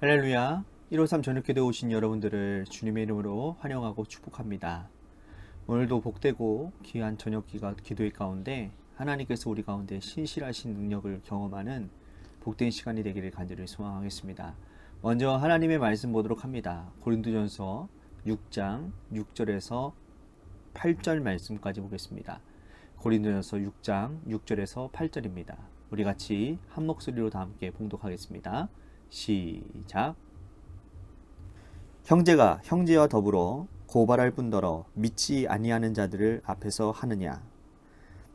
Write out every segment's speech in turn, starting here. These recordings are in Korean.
할렐루야. 153 저녁기도에 오신 여러분들을 주님의 이름으로 환영하고 축복합니다. 오늘도 복되고 귀한 저녁 기도의 가운데 하나님께서 우리 가운데 신실하신 능력을 경험하는 복된 시간이 되기를 간절히 소망하겠습니다. 먼저 하나님의 말씀 보도록 합니다. 고린도전서 6장 6절에서 8절 말씀까지 보겠습니다. 고린도전서 6장 6절에서 8절입니다. 우리 같이 한 목소리로 다 함께 봉독하겠습니다. 시작. 형제가 형제와 더불어 고발할 뿐더러 믿지 아니하는 자들을 앞에서 하느냐.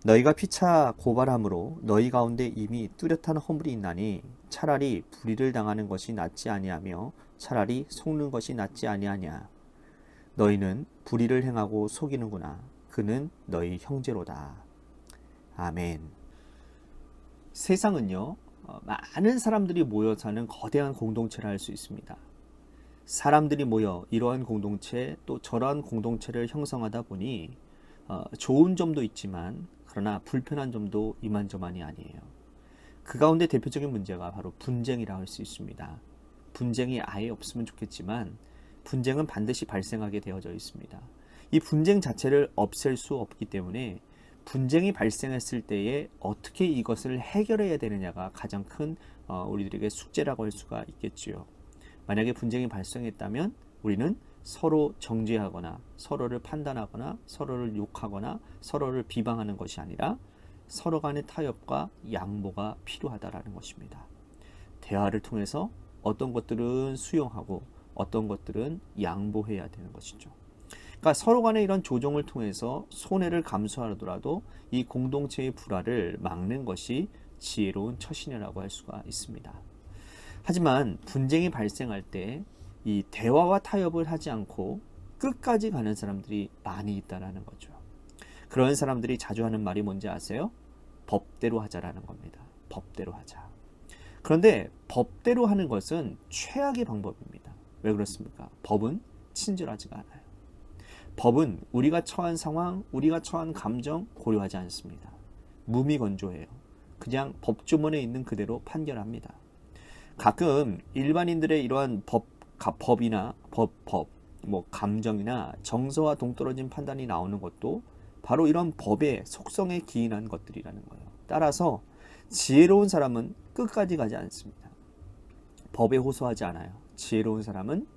너희가 피차 고발함으로 너희 가운데 이미 뚜렷한 허물이 있나니 차라리 불의를 당하는 것이 낫지 아니하며 차라리 속는 것이 낫지 아니하냐. 너희는 불의를 행하고 속이는구나. 그는 너희 형제로다. 아멘. 세상은요, 많은 사람들이 모여 사는 거대한 공동체를 할 수 있습니다. 사람들이 모여 이러한 공동체 또 저러한 공동체를 형성하다 보니 좋은 점도 있지만 그러나 불편한 점도 이만저만이 아니에요. 그 가운데 대표적인 문제가 바로 분쟁이라 할 수 있습니다. 분쟁이 아예 없으면 좋겠지만 분쟁은 반드시 발생하게 되어져 있습니다. 이 분쟁 자체를 없앨 수 없기 때문에 분쟁이 발생했을 때에 어떻게 이것을 해결해야 되느냐가 가장 큰 우리들에게 숙제라고 할 수가 있겠지요. 만약에 분쟁이 발생했다면 우리는 서로 정죄하거나 서로를 판단하거나 서로를 욕하거나 서로를 비방하는 것이 아니라 서로 간의 타협과 양보가 필요하다라는 것입니다. 대화를 통해서 어떤 것들은 수용하고 어떤 것들은 양보해야 되는 것이죠. 그러니까 서로 간의 이런 조정을 통해서 손해를 감수하더라도 이 공동체의 불화를 막는 것이 지혜로운 처신이라고 할 수가 있습니다. 하지만 분쟁이 발생할 때 이 대화와 타협을 하지 않고 끝까지 가는 사람들이 많이 있다는 거죠. 그런 사람들이 자주 하는 말이 뭔지 아세요? 법대로 하자라는 겁니다. 법대로 하자. 그런데 법대로 하는 것은 최악의 방법입니다. 왜 그렇습니까? 법은 친절하지가 않아요. 법은 우리가 처한 상황, 우리가 처한 감정 고려하지 않습니다. 무미건조해요. 그냥 법조문에 있는 그대로 판결합니다. 가끔 일반인들의 이러한 법이나 감정이나 정서와 동떨어진 판단이 나오는 것도 바로 이런 법의 속성에 기인한 것들이라는 거예요. 따라서 지혜로운 사람은 끝까지 가지 않습니다. 법에 호소하지 않아요. 지혜로운 사람은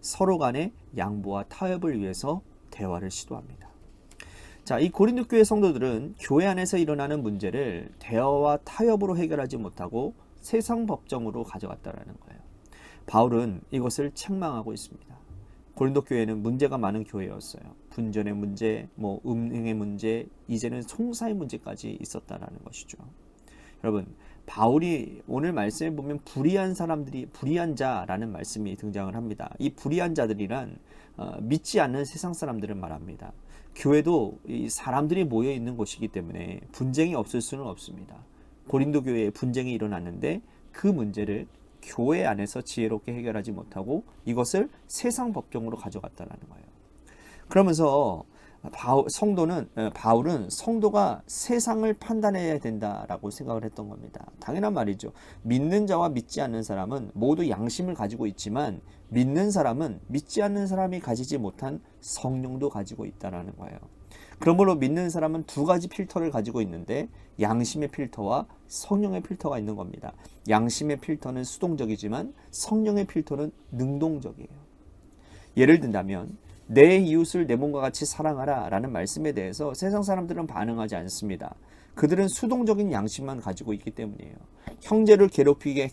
서로 간의 양보와 타협을 위해서 대화를 시도합니다. 자, 이 고린도 교회 성도들은 교회 안에서 일어나는 문제를 대화와 타협으로 해결하지 못하고 세상 법정으로 가져갔다라는 거예요. 바울은 이것을 책망하고 있습니다. 고린도 교회는 문제가 많은 교회였어요. 분전의 문제, 음행의 문제, 이제는 송사의 문제까지 있었다라는 것이죠. 여러분, 바울이 오늘 말씀에 보면 불의한 자라는 말씀이 등장을 합니다. 이 불의한 자들이란 믿지 않는 세상 사람들을 말합니다. 교회도 이 사람들이 모여 있는 곳이기 때문에 분쟁이 없을 수는 없습니다. 고린도 교회에 분쟁이 일어났는데 그 문제를 교회 안에서 지혜롭게 해결하지 못하고 이것을 세상 법정으로 가져갔다는 거예요. 그러면서 바울은 성도가 세상을 판단해야 된다라고 생각을 했던 겁니다. 당연한 말이죠. 믿는 자와 믿지 않는 사람은 모두 양심을 가지고 있지만 믿는 사람은 믿지 않는 사람이 가지지 못한 성령도 가지고 있다는 거예요. 그러므로 믿는 사람은 두 가지 필터를 가지고 있는데 양심의 필터와 성령의 필터가 있는 겁니다. 양심의 필터는 수동적이지만 성령의 필터는 능동적이에요. 예를 든다면 내 이웃을 내 몸과 같이 사랑하라 라는 말씀에 대해서 세상 사람들은 반응하지 않습니다. 그들은 수동적인 양심만 가지고 있기 때문이에요. 형제를 괴롭게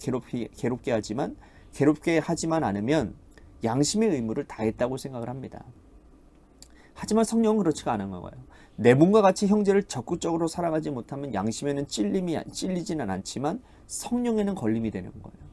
하지만 않으면 양심의 의무를 다했다고 생각을 합니다. 하지만 성령은 그렇지가 않은 거예요. 내 몸과 같이 형제를 적극적으로 사랑하지 못하면 양심에는 찔리지는 않지만 성령에는 걸림이 되는 거예요.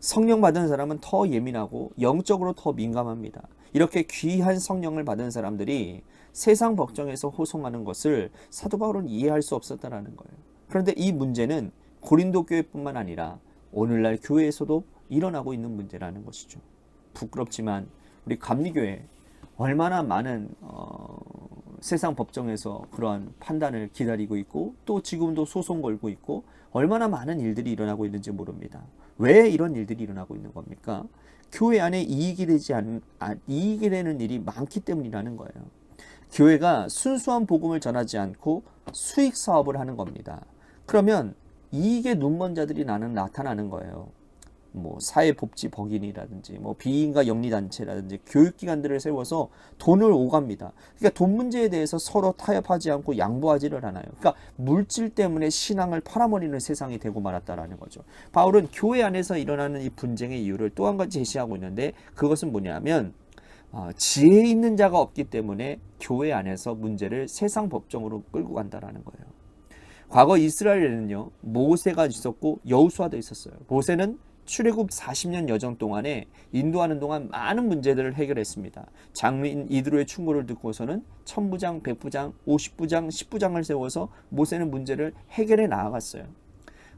성령 받은 사람은 더 예민하고 영적으로 더 민감합니다. 이렇게 귀한 성령을 받은 사람들이 세상 법정에서 호송하는 것을 사도 바울은 이해할 수 없었다는 거예요. 그런데 이 문제는 고린도 교회뿐만 아니라 오늘날 교회에서도 일어나고 있는 문제라는 것이죠. 부끄럽지만 우리 감리교회 얼마나 많은 세상 법정에서 그러한 판단을 기다리고 있고 또 지금도 소송 걸고 있고 얼마나 많은 일들이 일어나고 있는지 모릅니다. 왜 이런 일들이 일어나고 있는 겁니까? 교회 안에 이익이 되는 일이 많기 때문이라는 거예요. 교회가 순수한 복음을 전하지 않고 수익 사업을 하는 겁니다. 그러면 이익에 눈먼 자들이 나타나는 거예요. 뭐 사회복지법인이라든지 뭐 비인가 영리단체라든지 교육기관들을 세워서 돈을 오갑니다. 그러니까 돈 문제에 대해서 서로 타협하지 않고 양보하지를 않아요. 그러니까 물질 때문에 신앙을 팔아버리는 세상이 되고 말았다라는 거죠. 바울은 교회 안에서 일어나는 이 분쟁의 이유를 또 한 가지 제시하고 있는데, 그것은 뭐냐면 지혜 있는 자가 없기 때문에 교회 안에서 문제를 세상 법정으로 끌고 간다라는 거예요. 과거 이스라엘에는요, 모세가 있었고 여호수아도 있었어요. 모세는 출애굽 40년 여정 동안에 인도하는 동안 많은 문제들을 해결했습니다. 장로인 이드로의 충고를 듣고서는 천부장, 백부장, 50부장, 10부장을 세워서 모세는 문제를 해결해 나아갔어요.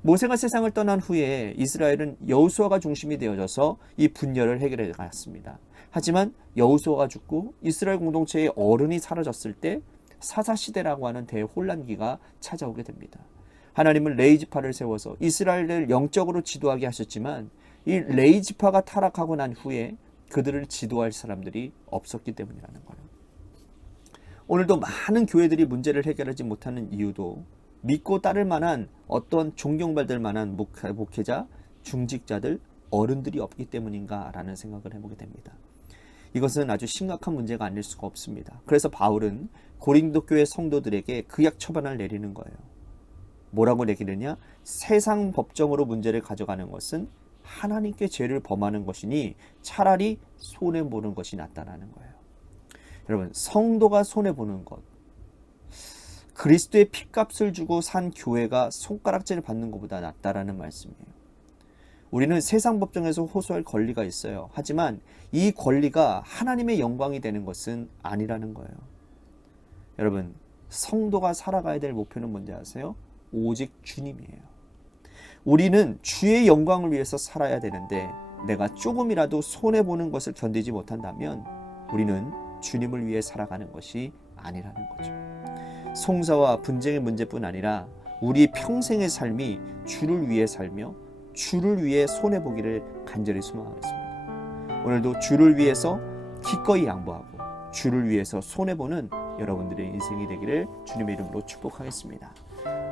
모세가 세상을 떠난 후에 이스라엘은 여호수아가 중심이 되어져서 이 분열을 해결해 갔습니다. 하지만 여호수아가 죽고 이스라엘 공동체의 어른이 사라졌을 때 사사시대라고 하는 대혼란기가 찾아오게 됩니다. 하나님은 레위지파를 세워서 이스라엘을 영적으로 지도하게 하셨지만 이 레위지파가 타락하고 난 후에 그들을 지도할 사람들이 없었기 때문이라는 거예요. 오늘도 많은 교회들이 문제를 해결하지 못하는 이유도 믿고 따를 만한 어떤 존경받을 만한 목회자, 중직자들, 어른들이 없기 때문인가라는 생각을 해보게 됩니다. 이것은 아주 심각한 문제가 아닐 수가 없습니다. 그래서 바울은 고린도 교회 성도들에게 극약 처분을 내리는 거예요. 뭐라고 내기느냐? 세상 법정으로 문제를 가져가는 것은 하나님께 죄를 범하는 것이니 차라리 손해보는 것이 낫다라는 거예요. 여러분, 성도가 손해보는 것, 그리스도의 핏값을 주고 산 교회가 손가락질을 받는 것보다 낫다라는 말씀이에요. 우리는 세상 법정에서 호소할 권리가 있어요. 하지만 이 권리가 하나님의 영광이 되는 것은 아니라는 거예요. 여러분, 성도가 살아가야 될 목표는 뭔지 아세요? 오직 주님이에요. 우리는 주의 영광을 위해서 살아야 되는데 내가 조금이라도 손해보는 것을 견디지 못한다면 우리는 주님을 위해 살아가는 것이 아니라는 거죠. 송사와 분쟁의 문제뿐 아니라 우리 평생의 삶이 주를 위해 살며 주를 위해 손해보기를 간절히 소망하겠습니다. 오늘도 주를 위해서 기꺼이 양보하고 주를 위해서 손해보는 여러분들의 인생이 되기를 주님의 이름으로 축복하겠습니다.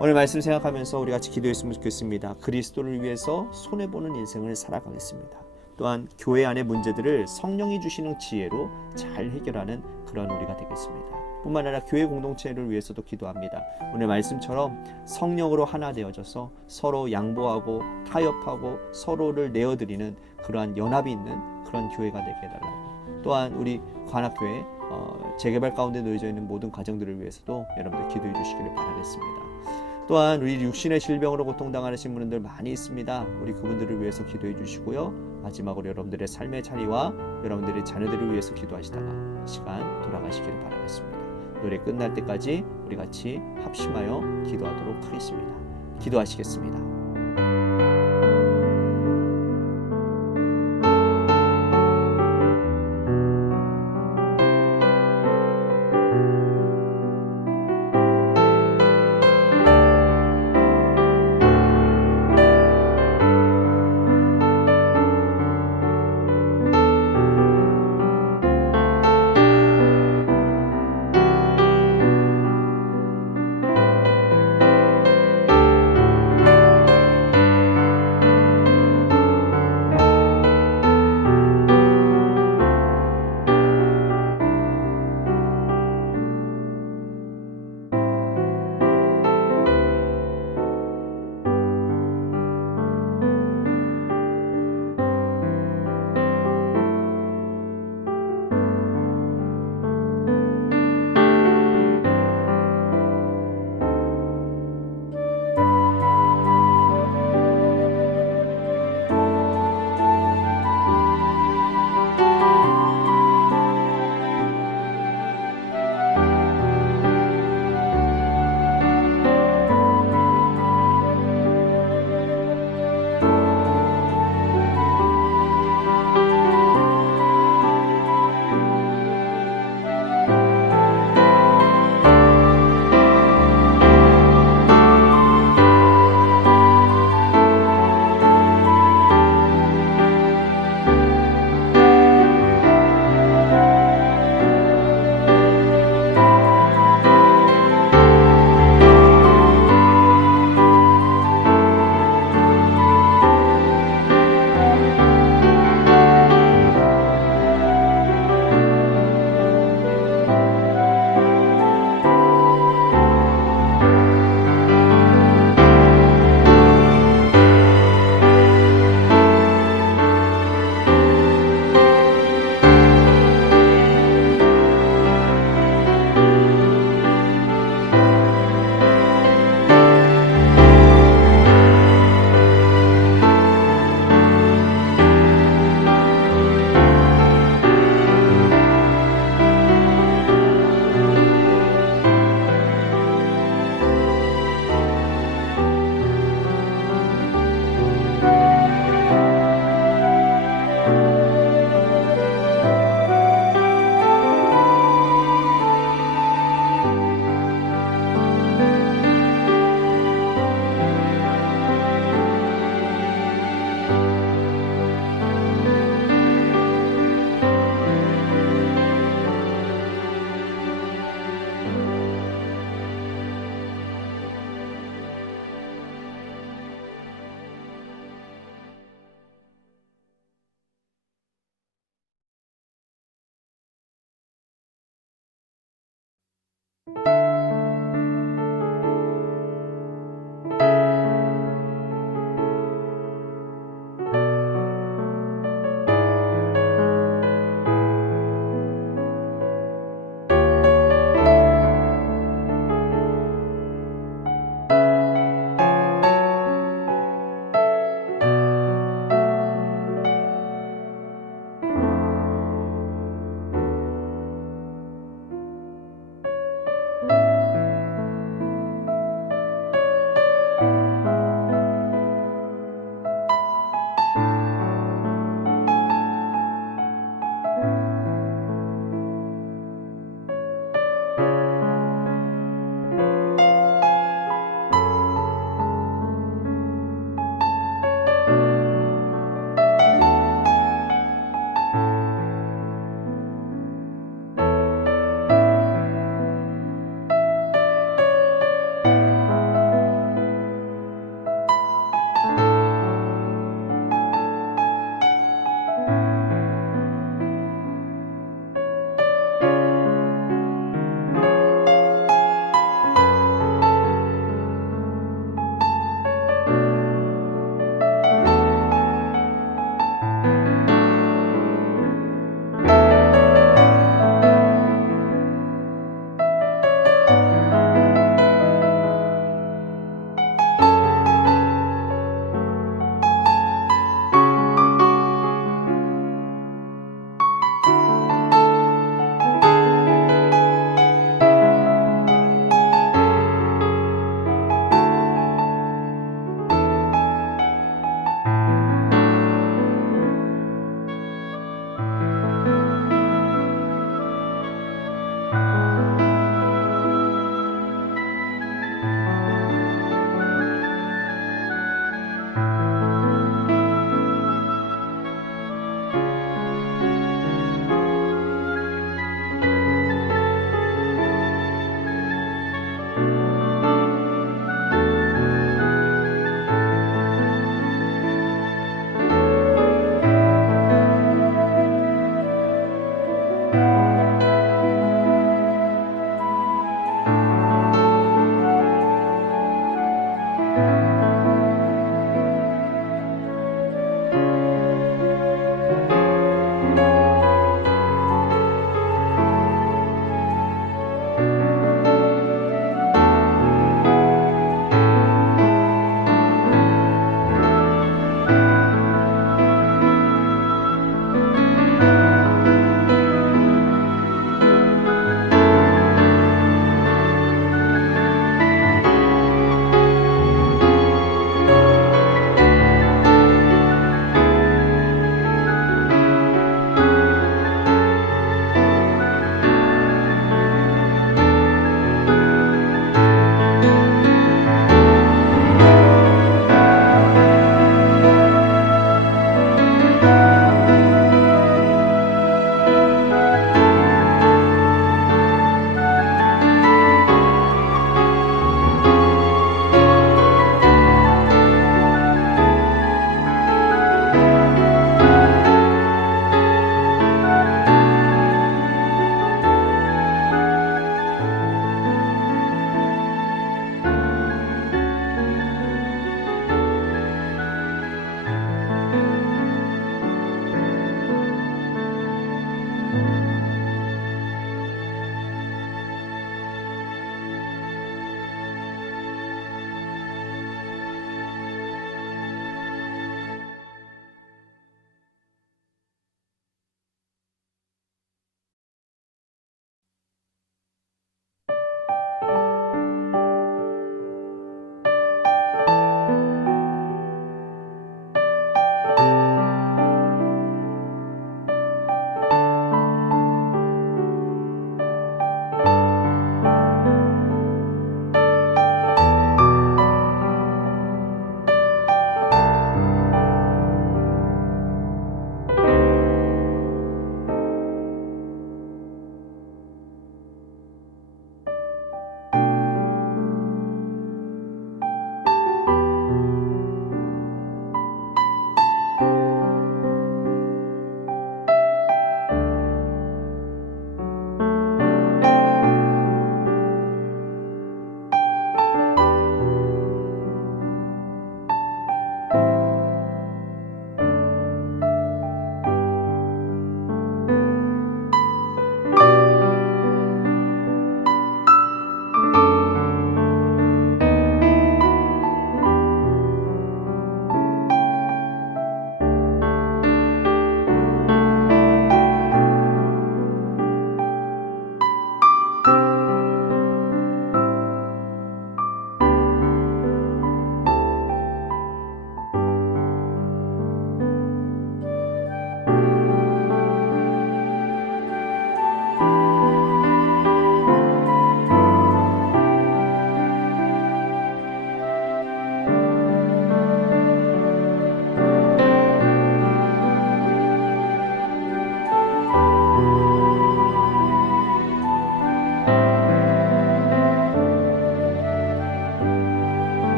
오늘 말씀 생각하면서 우리 같이 기도했으면 좋겠습니다. 그리스도를 위해서 손해보는 인생을 살아가겠습니다. 또한 교회 안의 문제들을 성령이 주시는 지혜로 잘 해결하는 그런 우리가 되겠습니다. 뿐만 아니라 교회 공동체를 위해서도 기도합니다. 오늘 말씀처럼 성령으로 하나 되어져서 서로 양보하고 타협하고 서로를 내어드리는 그러한 연합이 있는 그런 교회가 되게 해달라고. 또한 우리 관악교회 재개발 가운데 놓여져 있는 모든 가정들을 위해서도 여러분들 기도해 주시기를 바라겠습니다. 또한 우리 육신의 질병으로 고통당하시는 분들 많이 있습니다. 우리 그분들을 위해서 기도해 주시고요. 마지막으로 여러분들의 삶의 자리와 여러분들의 자녀들을 위해서 기도하시다가 시간 돌아가시기를 바라겠습니다. 노래 끝날 때까지 우리 같이 합심하여 기도하도록 하겠습니다. 기도하시겠습니다.